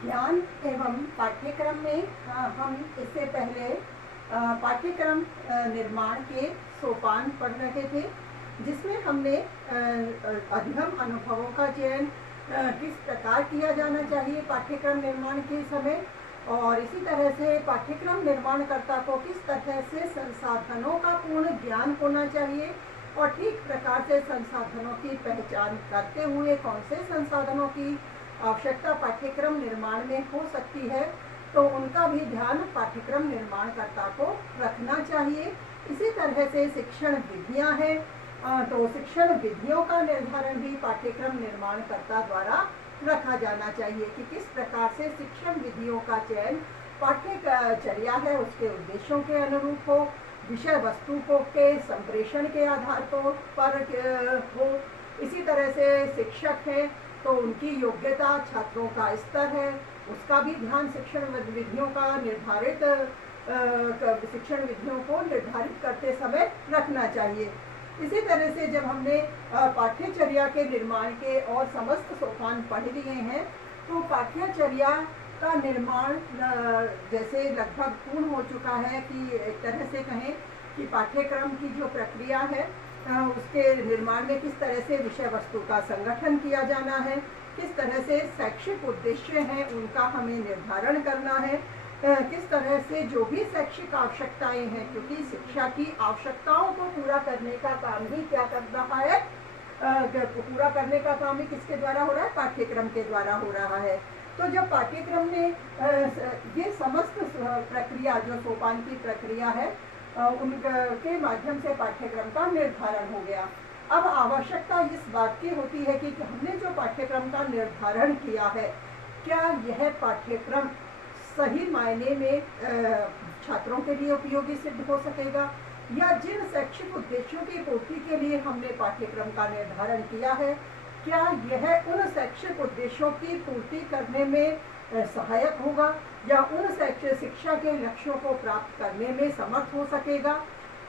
ज्ञान एवं पाठ्यक्रम में हम इससे पहले पाठ्यक्रम निर्माण के सोपान पढ़ रहे थे, जिसमें हमने अध्ययन अनुभवों का चयन किस प्रकार किया जाना चाहिए पाठ्यक्रम निर्माण के समय, और इसी तरह से पाठ्यक्रम निर्माणकर्ता को किस तरह से संसाधनों का पूर्ण ज्ञान होना चाहिए और ठीक प्रकार से संसाधनों की पहचान करते हुए कौन से संसाधनों की आवश्यकता पाठ्यक्रम निर्माण में हो सकती है, तो उनका भी ध्यान पाठ्यक्रम निर्माणकर्ता को रखना चाहिए। इसी तरह से शिक्षण विधियां हैं, तो शिक्षण विधियों का निर्धारण भी पाठ्यक्रम निर्माणकर्ता द्वारा रखा जाना चाहिए कि किस प्रकार से शिक्षण विधियों का चयन पाठ्यचर्या है उसके उद्देश्यों के अनुरूप हो, विषय वस्तु को के संप्रेषण के आधार पर हो। इसी तरह से शिक्षक है तो उनकी योग्यता, छात्रों का स्तर है, उसका भी ध्यान शिक्षण विधियों का निर्धारित शिक्षण विधियों को निर्धारित करते समय रखना चाहिए। इसी तरह से जब हमने पाठ्यचर्या के निर्माण के और समस्त सोपान पढ़ लिए हैं, तो पाठ्यचर्या का निर्माण जैसे लगभग पूर्ण हो चुका है कि एक तरह से कहें कि पाठ्यक्रम की जो प्रक्रिया है उसके निर्माण में किस तरह से विषय वस्तु का संगठन किया जाना है, किस तरह से शैक्षिक उद्देश्य हैं उनका हमें निर्धारण करना है, किस तरह से जो भी शैक्षिक आवश्यकताएं हैं, क्योंकि शिक्षा की आवश्यकताओं को पूरा करने का काम ही क्या कर रहा है, पूरा करने का काम ही किसके द्वारा हो रहा है, पाठ्यक्रम के द्वारा हो रहा है। तो जब पाठ्यक्रम ने ये समस्त प्रक्रिया जो सोपान की प्रक्रिया है उनके माध्यम से पाठ्यक्रम का निर्धारण हो गया। अब आवश्यकता इस बात की होती है कि हमने जो पाठ्यक्रम का निर्धारण किया है, क्या यह पाठ्यक्रम सही मायने में छात्रों के लिए उपयोगी सिद्ध हो सकेगा, या जिन शैक्षिक उद्देश्यों की पूर्ति के लिए हमने पाठ्यक्रम का निर्धारण किया है, क्या यह उन शैक्षिक उद्देश्यों की पूर्ति करने में सहायक होगा या उन शिक्षा के लक्ष्यों को प्राप्त करने में समर्थ हो सकेगा।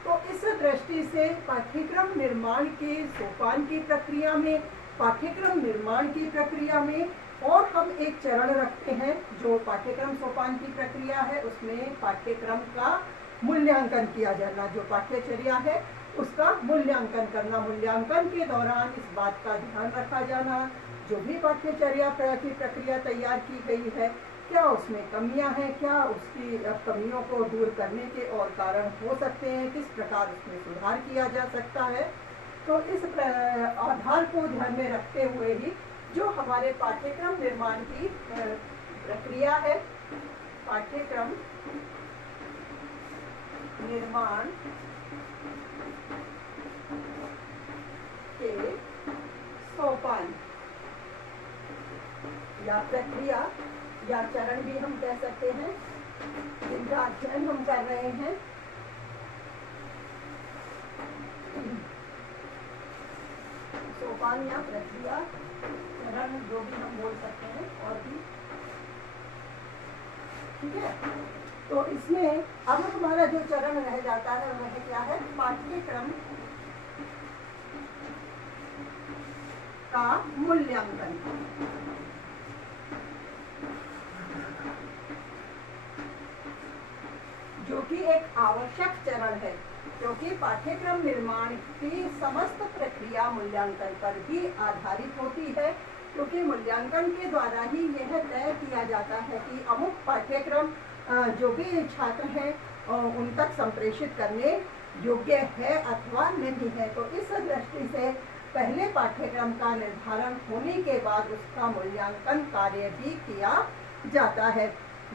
तो इस दृष्टि से पाठ्यक्रम निर्माण के सोपान की प्रक्रिया में, पाठ्यक्रम निर्माण की प्रक्रिया में और हम एक चरण रखते हैं जो पाठ्यक्रम सोपान की प्रक्रिया है, उसमें पाठ्यक्रम का मूल्यांकन किया जाना, जो पाठ्यचर्या है उसका मूल्यांकन करना। मूल्यांकन के दौरान इस बात का ध्यान रखा जाना जो भी पाठ्यचर्या की प्रक्रिया तैयार की गई है, क्या उसमें कमियां हैं, क्या उसकी कमियों को दूर करने के और कारण हो सकते हैं, किस प्रकार उसमें सुधार किया जा सकता है। तो इस आधार को ध्यान में रखते हुए ही जो हमारे पाठ्यक्रम निर्माण की प्रक्रिया है, पाठ्यक्रम निर्माण के सोपान या प्रक्रिया या चरण भी हम कह सकते हैं, जिनका अध्ययन हम कर रहे हैं, सोपान या प्रक्रिया चरण जो भी हम बोल सकते हैं और भी, ठीक है। तो इसमें अब हमारा जो चरण रह जाता है वह क्या है, पाठ्यक्रम का मूल्यांकन। जो कि एक आवश्यक चरण है, क्योंकि पाठ्यक्रम निर्माण की समस्त प्रक्रिया मूल्यांकन पर भी आधारित होती है, क्योंकि मूल्यांकन के द्वारा ही यह तय किया जाता है कि अमुक पाठ्यक्रम जो भी छात्र हैं उन तक संप्रेषित करने योग्य है अथवा नहीं है। तो इस दृष्टि से पहले पाठ्यक्रम का निर्धारण होने के बाद उसका मूल्यांकन कार्य भी किया जाता है।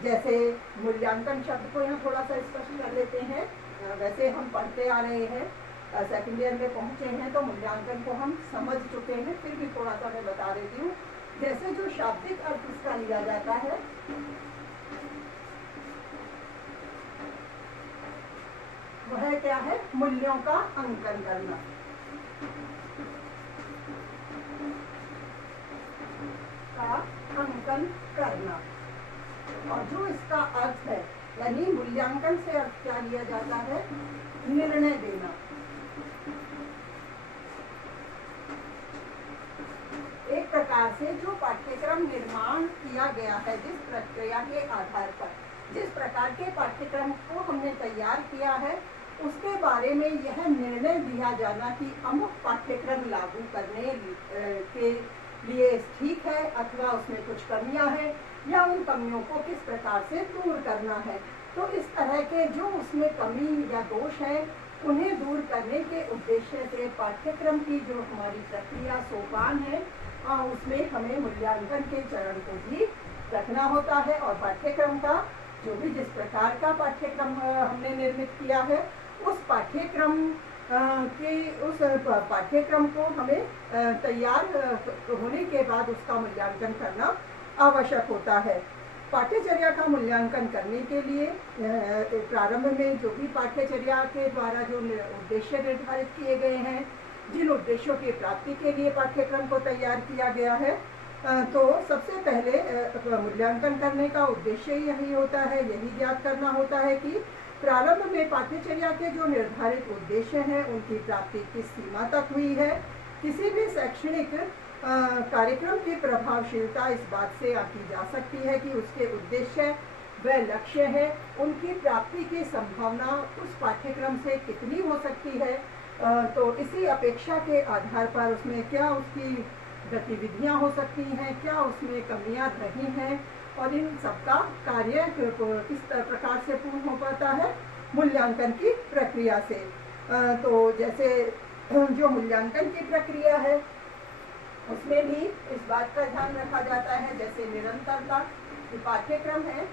जैसे मूल्यांकन शब्द को यहाँ थोड़ा सा स्पष्ट कर लेते हैं। वैसे हम पढ़ते आ रहे हैं, सेकंड ईयर में पहुँचे हैं तो मूल्यांकन को हम समझ चुके हैं, फिर भी थोड़ा सा मैं बता देती हूँ। जैसे जो शाब्दिक अर्थ इसका लिया जाता है, वह क्या है, मूल्यों का अंकन करना। का अंकन करना। और जो इसका अर्थ है, यानी मूल्यांकन से अर्थ क्या लिया जाता है, निर्णय देना। एक प्रकार प्रकार से जो पाठ्यक्रम निर्माण किया गया है, जिस प्रक्रिया के आधार पर जिस प्रकार के पाठ्यक्रम को हमने तैयार किया है, उसके बारे में यह निर्णय दिया जाना कि अमुक पाठ्यक्रम लागू करने के लिए ठीक है अथवा उसमें कुछ कमियां हैं या उन कमियों को किस प्रकार से दूर करना है। तो इस तरह के जो उसमें कमी या दोष है उन्हें दूर करने के उद्देश्य से पाठ्यक्रम की जो हमारी प्रक्रिया सोपान है उसमें हमें मूल्यांकन के चरण को भी रखना होता है। और पाठ्यक्रम का जो भी जिस प्रकार का पाठ्यक्रम हमने निर्मित किया है उस पाठ्यक्रम को हमें तैयार होने के बाद उसका मूल्यांकन करना आवश्यक होता है। पाठ्यचर्या का मूल्यांकन करने के लिए प्रारंभ में जो भी पाठ्यचर्या के द्वारा जो उद्देश्य निर्धारित किए गए हैं, जिन उद्देश्यों की प्राप्ति के लिए पाठ्यक्रम को तैयार किया गया है, तो सबसे पहले मूल्यांकन करने का उद्देश्य यही होता है, यही ज्ञात करना होता है कि प्रारंभ में पाठ्यचर्या के जो निर्धारित उद्देश्य हैं उनकी प्राप्ति किस सीमा तक हुई है। किसी भी शैक्षणिक कार्यक्रम की प्रभावशीलता इस बात से आंकी जा सकती है कि उसके उद्देश्य व लक्ष्य है, उनकी प्राप्ति की संभावना उस पाठ्यक्रम से कितनी हो सकती है। तो इसी अपेक्षा के आधार पर उसमें क्या उसकी गतिविधियां हो सकती हैं, क्या उसमें कमियां रही हैं और इन सबका कार्य किस प्रकार से पूर्ण हो पाता है मूल्यांकन की प्रक्रिया से। तो जैसे जो मूल्यांकन की प्रक्रिया है उसमें भी इस बात का ध्यान रखा जाता है, जैसे निरंतरता जो पाठ्यक्रम है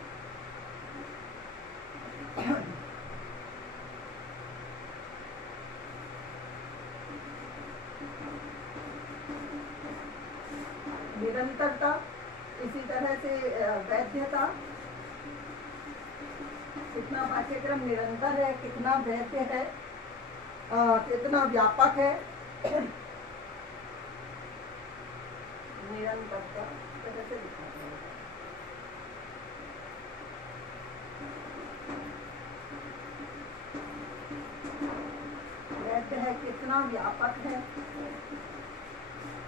निरंतरता, इसी तरह से वैधता, कितना पाठ्यक्रम निरंतर है, कितना वैध है, कितना व्यापक है। निरंतरता कैसे लिखा जाएगा? वैध है, कितना व्यापक है,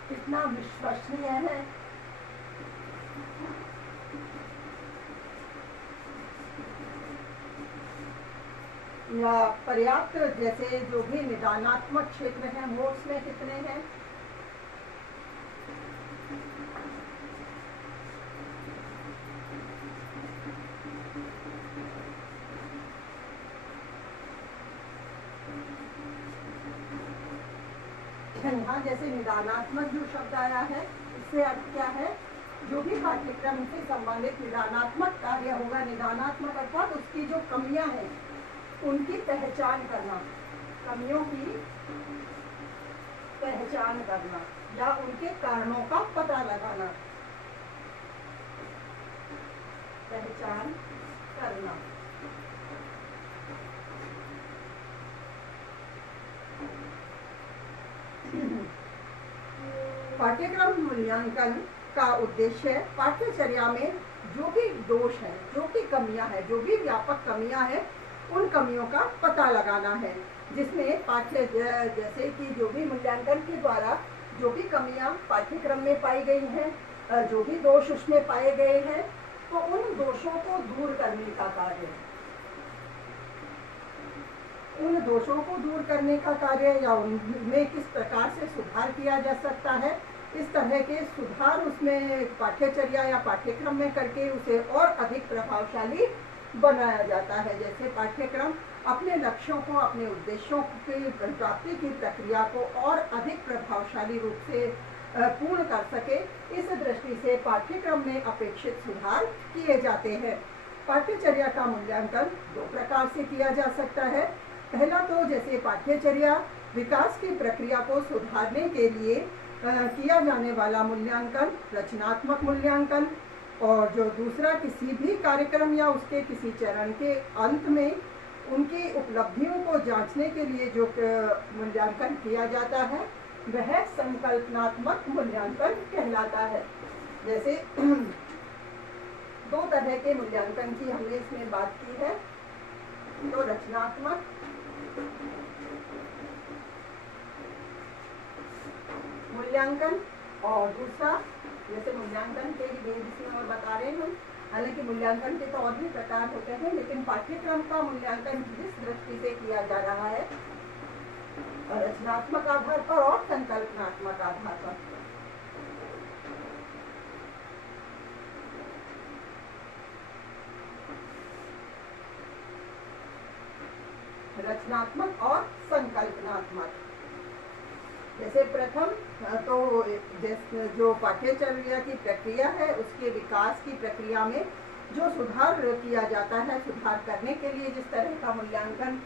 कितना विश्वसनीय है, या पर्याप्त, जैसे जो भी निदानात्मक क्षेत्र है वो उसमें कितने हैं। यहाँ जैसे निदानात्मक जो शब्द आया है इससे अर्थ क्या है, जो भी पाठ्यक्रम से संबंधित निदानात्मक कार्य होगा, निदानात्मक अर्थात उसकी जो कमियां हैं उनकी पहचान करना, कमियों की पहचान करना या उनके कारणों का पता लगाना, पहचान करना। पाठ्यक्रम मूल्यांकन का उद्देश्य पाठ्यचर्या में जो भी दोष है, जो भी कमियां है, जो भी व्यापक कमियां हैं उन कमियों का पता लगाना है, जिसमें जैसे कि जो भी मूल्यांकन के द्वारा जो भी कमियां पाठ्यक्रम में पाई गई हैं, जो भी दोष उसमें पाए गए हैं, तो उन दोषों को दूर करने का कार्य, उन दोषों को दूर करने का कार्य या उनमें किस प्रकार से सुधार किया जा सकता है, इस तरह के सुधार उसमें पाठ्यचर्या या पाठ्यक्रम में करके उसे और अधिक प्रभावशाली बनाया जाता है। जैसे पाठ्यक्रम अपने लक्ष्यों को, अपने उद्देश्यों की प्राप्ति की प्रक्रिया को और अधिक प्रभावशाली रूप से पूर्ण कर सके, इस दृष्टि से पाठ्यक्रम में अपेक्षित सुधार किए जाते हैं। पाठ्यचर्या का मूल्यांकन दो प्रकार से किया जा सकता है। पहला तो जैसे पाठ्यचर्या विकास की प्रक्रिया को सुधारने के लिए किया जाने वाला मूल्यांकन, रचनात्मक मूल्यांकन, और जो दूसरा किसी भी कार्यक्रम या उसके किसी चरण के अंत में उनकी उपलब्धियों को जांचने के लिए जो मूल्यांकन किया जाता है वह संकल्पनात्मक मूल्यांकन कहलाता है। जैसे दो तरह के मूल्यांकन की हमने इसमें बात की है, तो रचनात्मक मूल्यांकन और दूसरा जैसे मूल्यांकन के लिए जिसमें और बता रहे हैं हम, हालांकि मूल्यांकन के तो और भी प्रकार होते हैं, लेकिन पाठ्यक्रम का मूल्यांकन जिस दृष्टि से किया जा रहा है, रचनात्मक आधार पर और संकल्पनात्मक आधार पर। रचनात्मक और संकल्पनात्मक, जैसे प्रथम तो जो पाठ्यचर्या की प्रक्रिया है उसके विकास की प्रक्रिया में जो सुधार किया जाता है, सुधार करने के लिए जिस तरह का मूल्यांकन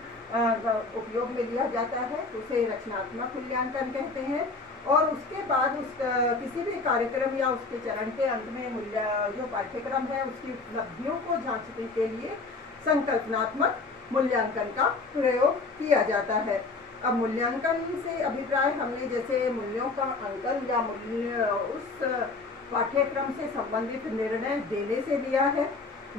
उपयोग में लिया जाता है उसे रचनात्मक मूल्यांकन कहते हैं। और उसके बाद उस किसी भी कार्यक्रम या उसके चरण के अंत में जो पाठ्यक्रम है उसकी उपलब्धियों को जांचने के लिए संकल्पनात्मक मूल्यांकन का प्रयोग किया जाता है। अब मूल्यांकन से अभिप्राय हमने जैसे मूल्यों का अंकन या मूल्य उस पाठ्यक्रम से संबंधित निर्णय देने से लिया है,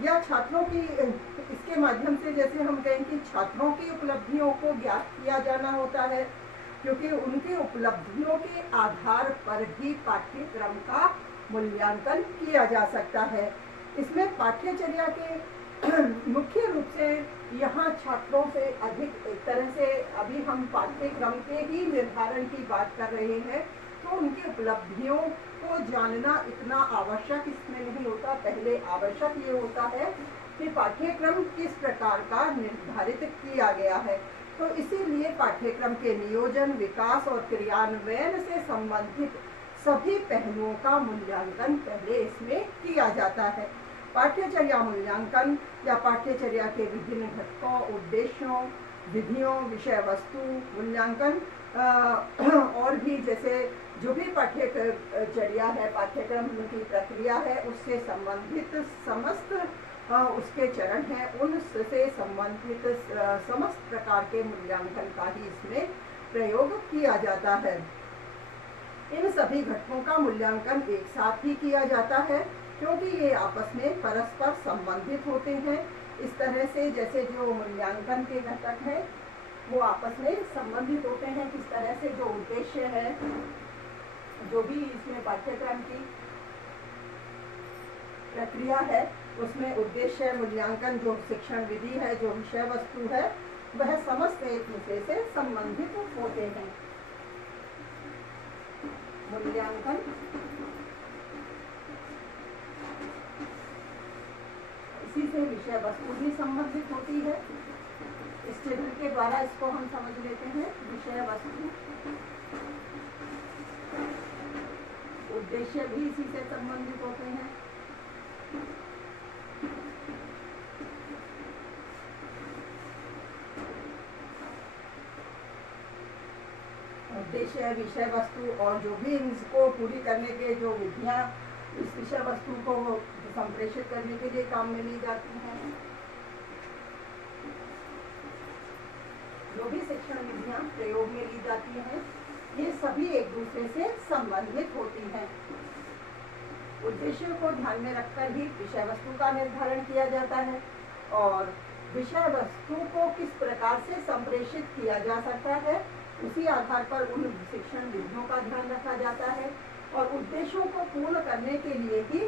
या छात्रों की इसके माध्यम से जैसे हम कहें कि छात्रों की उपलब्धियों को ज्ञात किया जाना होता है, क्योंकि उनकी उपलब्धियों के आधार पर ही पाठ्यक्रम का मूल्यांकन किया जा सकता है। इसमें पाठ्यचर्या के मुख्य रूप से यहाँ छात्रों से अधिक एक तरह से अभी हम पाठ्यक्रम के ही निर्धारण की बात कर रहे हैं, तो उनकी उपलब्धियों को जानना इतना आवश्यक इसमें नहीं होता। पहले आवश्यक ये होता है कि पाठ्यक्रम किस प्रकार का निर्धारित किया गया है, तो इसीलिए पाठ्यक्रम के नियोजन, विकास और क्रियान्वयन से संबंधित सभी पहलुओं का मूल्यांकन पहले इसमें किया जाता है। पाठ्यचर्या मूल्यांकन या पाठ्यचर्या के विभिन्न घटकों, उद्देश्यों, विधियों, विषय वस्तु मूल्यांकन और भी जैसे जो भी पाठ्यचर्या है, पाठ्यक्रम की प्रक्रिया है, उससे संबंधित समस्त उसके चरण हैं, उनसे संबंधित समस्त प्रकार के मूल्यांकन का ही इसमें प्रयोग किया जाता है। इन सभी घटकों का मूल्यांकन एक साथ ही किया जाता है, क्योंकि ये आपस में परस्पर संबंधित होते हैं। इस तरह से जैसे जो मूल्यांकन के घटक हैं वो आपस में संबंधित होते हैं, किस तरह से जो उद्देश्य है, जो भी इसमें पाठ्यक्रम की प्रक्रिया है उसमें उद्देश्य, मूल्यांकन, जो शिक्षण विधि है, जो विषय वस्तु है, वह समस्त एक दूसरे से संबंधित होते हैं। मूल्यांकन इसी से विषय वस्तु भी संबंधित होती है। इस चित्र के द्वारा इसको हम समझ लेते हैं। विषय वस्तु, उद्देश्य भी इसी से संबंधित होते हैं। उद्देश्य, विषय वस्तु और जो भी इसको पूरी करने के जो विधियां इस विषय वस्तु को संप्रेषित करने के लिए काम में ली जाती हैं, जो भी शिक्षण विधियां प्रयोग में ली जाती हैं, ये सभी एक दूसरे से संबंधित होती हैं। उद्देश्य को ध्यान में रखकर ही विषय वस्तु का निर्धारण किया जाता है और विषय वस्तु को किस प्रकार से संप्रेषित किया जा सकता है उसी आधार पर उन शिक्षण विधियों का ध्यान रखा जाता है और उद्देश्यों को पूर्ण करने के लिए ही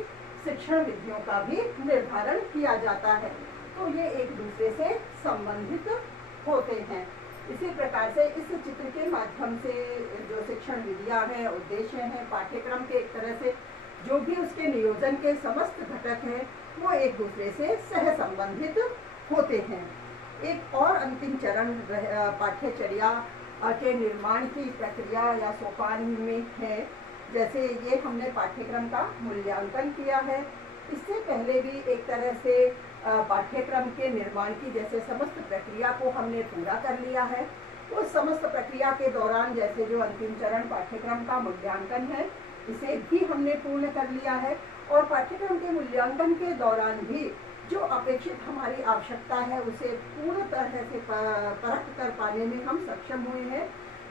शिक्षण विधियों का भी निर्धारण किया जाता है। तो ये एक दूसरे से संबंधित होते हैं। इसी प्रकार से इस चित्र के माध्यम से जो शिक्षण विधियां हैं, उद्देश्य हैं, पाठ्यक्रम के एक तरह से जो भी उसके नियोजन के समस्त घटक हैं वो एक दूसरे से सह संबंधित होते हैं। एक और अंतिम चरण पाठ्यचर्या के निर्माण की प्रक्रिया या सोपान में है। जैसे ये हमने पाठ्यक्रम का मूल्यांकन किया है, इससे पहले भी एक तरह से पाठ्यक्रम के निर्माण की जैसे समस्त प्रक्रिया को हमने पूरा कर लिया है। उस समस्त प्रक्रिया के दौरान जैसे जो अंतिम चरण पाठ्यक्रम का मूल्यांकन है, इसे भी हमने पूर्ण कर लिया है और पाठ्यक्रम के मूल्यांकन के दौरान भी जो अपेक्षित हमारी आवश्यकता है उसे पूर्ण तरह से परख कर पाने में हम सक्षम हुए हैं।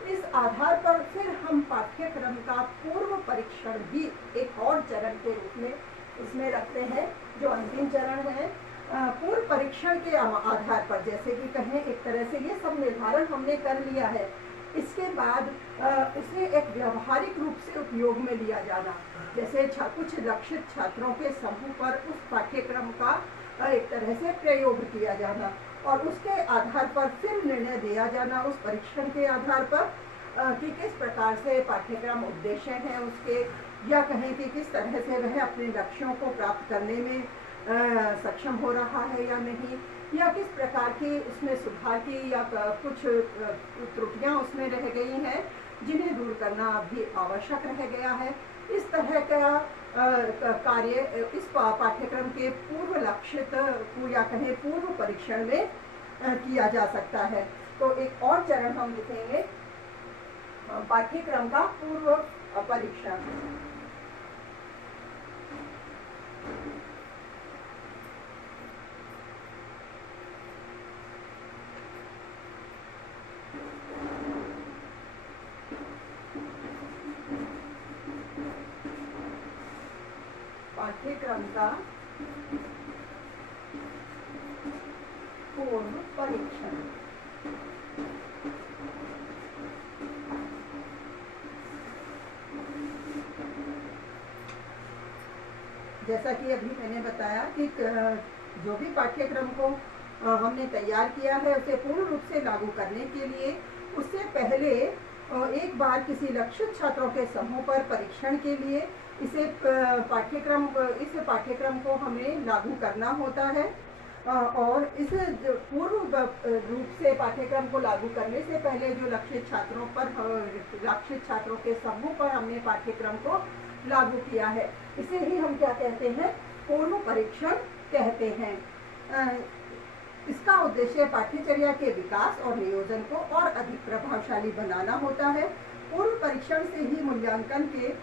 इस आधार पर फिर हम पाठ्यक्रम का पूर्व परीक्षण भी एक और चरण के रूप में इसमें रखते हैं। जो अंतिम चरण है पूर्व परीक्षण के आधार पर, जैसे कि कहें एक तरह से ये सब निर्धारण हमने कर लिया है इसके बाद उसे एक व्यवहारिक रूप से उपयोग में लिया जाना, जैसे कुछ लक्षित छात्रों के समूह पर उस पाठ्यक्रम का एक तरह से प्रयोग किया जाना और उसके आधार पर फिर निर्णय दिया जाना उस परीक्षण के आधार पर कि किस प्रकार से पाठ्यक्रम उद्देश्य हैं उसके, या कहें कि किस तरह से वह अपने लक्ष्यों को प्राप्त करने में सक्षम हो रहा है या नहीं, या किस प्रकार की उसमें सुधार की या कुछ त्रुटियां उसमें रह गई हैं जिन्हें दूर करना अभी आवश्यक रह गया है। इस तरह का कार्य इस पाठ्यक्रम के पूर्व लक्षित या कहें पूर्व परीक्षण में किया जा सकता है। तो एक और चरण हम लिखेंगे पाठ्यक्रम का पूर्व परीक्षण। पाठ्यक्रम का पूर्व परीक्षण। जैसा कि अभी मैंने बताया कि जो भी पाठ्यक्रम को हमने तैयार किया है उसे पूर्ण रूप से लागू करने के लिए उससे पहले एक बार किसी लक्षित छात्रों के समूह पर परीक्षण के लिए इस पाठ्यक्रम को हमें लागू करना होता है और इस पूर्व रूप से पाठ्यक्रम को लागू करने से पहले जो लक्षित छात्रों के समूह पर हमने पाठ्यक्रम को लागू किया है इसे ही हम क्या कहते हैं, पूर्व परीक्षण कहते हैं। इसका उद्देश्य पाठ्यचर्या के विकास और नियोजन को और अधिक प्रभावशाली बनाना होता है। पूर्व परीक्षण से ही मूल्यांकन के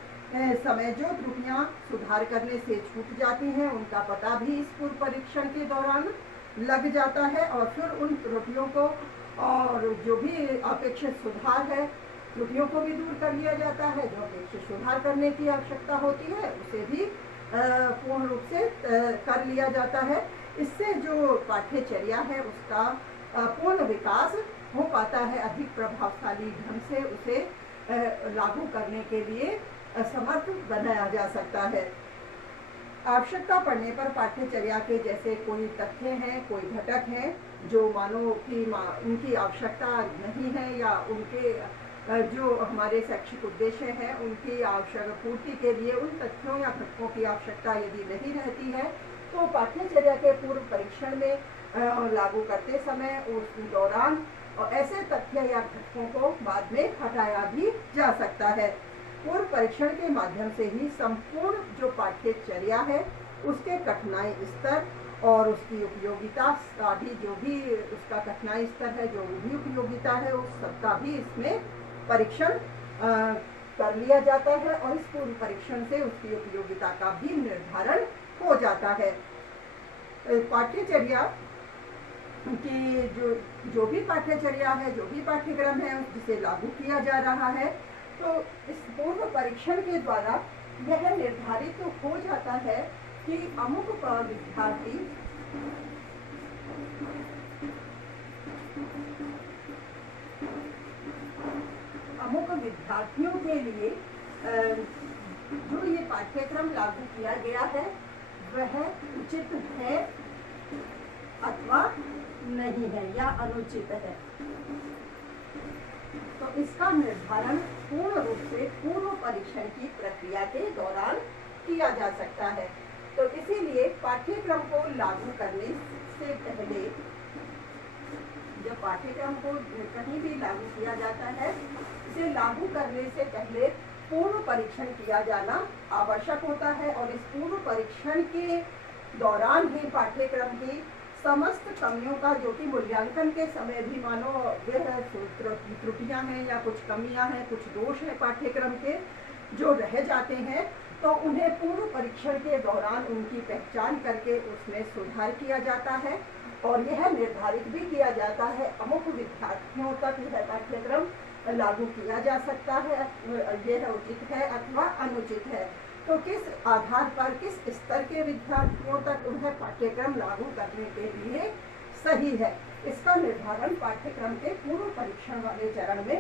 समय जो त्रुटियां सुधार करने से छूट जाती हैं उनका पता भी इस पूर्व परीक्षण के दौरान लग जाता है और फिर उन त्रुटियों को और जो भी अपेक्षित सुधार है त्रुटियों को भी दूर कर लिया जाता है। जो अपेक्षित सुधार करने की आवश्यकता होती है उसे भी पूर्ण रूप से कर लिया जाता है। इससे जो पाठ्यचर्या है उसका पूर्ण विकास हो पाता है, अधिक प्रभावशाली ढंग से उसे लागू करने के लिए समर्थ बनाया जा सकता है। आवश्यकता पड़ने पर पाठ्यचर्या के जैसे कोई तथ्य हैं, कोई घटक हैं जो मानो कि उनकी आवश्यकता नहीं है या उनके जो हमारे शैक्षिक उद्देश्य हैं उनकी आवश्यक पूर्ति के लिए उन तथ्यों या घटकों की आवश्यकता यदि नहीं रहती है तो पाठ्यचर्या के पूर्व परीक्षण में लागू करते समय उस दौरान ऐसे तथ्य या घटकों को बाद में हटाया भी जा सकता है। पूर्व परीक्षण के माध्यम से ही संपूर्ण जो पाठ्यचर्या है उसके कठिनाई स्तर और उसकी उपयोगिता आदि जो भी उसका कठिनाई स्तर है, जो भी उपयोगिता है उस सबका भी इसमें परीक्षण कर लिया जाता है और इस पूर्व परीक्षण से उसकी उपयोगिता का भी निर्धारण हो जाता है। पाठ्यचर्या की जो भी पाठ्यचर्या है, जो भी पाठ्यक्रम है जिसे लागू किया जा रहा है तो इस पूर्व परीक्षण के द्वारा यह निर्धारित हो जाता है कि अमुक विद्यार्थी अमुक विद्यार्थियों के लिए जो ये पाठ्यक्रम लागू किया गया है वह उचित है अथवा नहीं है या अनुचित है। तो इसका निर्धारण पूर्ण रूप से पूर्व परीक्षण की प्रक्रिया के दौरान किया जा सकता है। तो इसीलिए पाठ्यक्रम को लागू करने से पहले जब पाठ्यक्रम को कहीं भी लागू किया जाता है इसे लागू करने से पहले पूर्व परीक्षण किया जाना आवश्यक होता है और इस पूर्व परीक्षण के दौरान ही पाठ्यक्रम की समस्त कमियों का जो कि मूल्यांकन के समय भी मानो यह त्रुटियां हैं या कुछ कमियां हैं, कुछ दोष हैं पाठ्यक्रम के जो रह जाते हैं तो उन्हें पूर्व परीक्षण के दौरान उनकी पहचान करके उसमें सुधार किया जाता है और यह निर्धारित भी किया जाता है अमुक विद्यार्थियों तक यह पाठ्यक्रम लागू किया जा सकता है, यह उचित है अथवा अनुचित है। तो किस आधार पर किस स्तर के विद्यार्थियों तक उन्हें पाठ्यक्रम लागू करने के लिए सही है, इसका निर्धारण पाठ्यक्रम के पूर्व परीक्षण वाले चरण में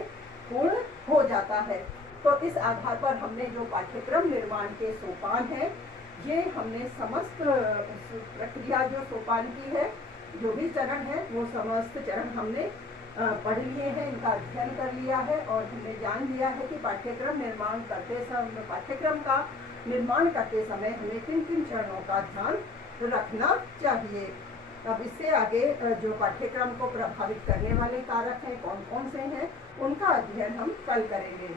पूर्ण हो जाता है। तो इस आधार पर हमने जो पाठ्यक्रम निर्माण के सोपान हैं, ये हमने समस्त प्रक्रिया जो सोपान की है, जो भी चरण है वो समस्त चरण हमने पढ़ लिए हैं, इनका अध्ययन कर लिया है और हमने जान लिया है कि पाठ्यक्रम निर्माण करते समय, पाठ्यक्रम का निर्माण करते समय हमें किन किन चरणों का ध्यान रखना चाहिए। अब इससे आगे जो पाठ्यक्रम को प्रभावित करने वाले कारक हैं, कौन कौन से हैं, उनका अध्ययन हम कल करेंगे।